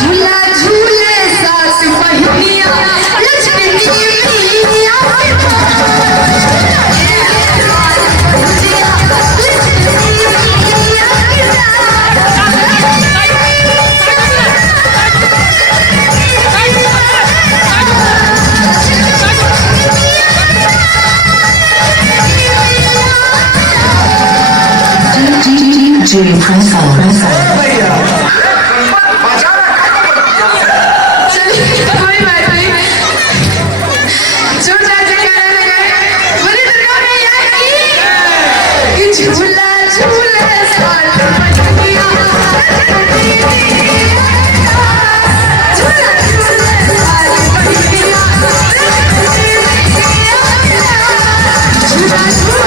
झूला झूले सास बहिनिया लक्ष्मी मिया DJ Prince. कोई बात नहीं जो चाचा कहने लगे बोले दुर्गा मैया की झूला झूले साल बहिनिया झूला झूले साल बहिनिया झूला झूले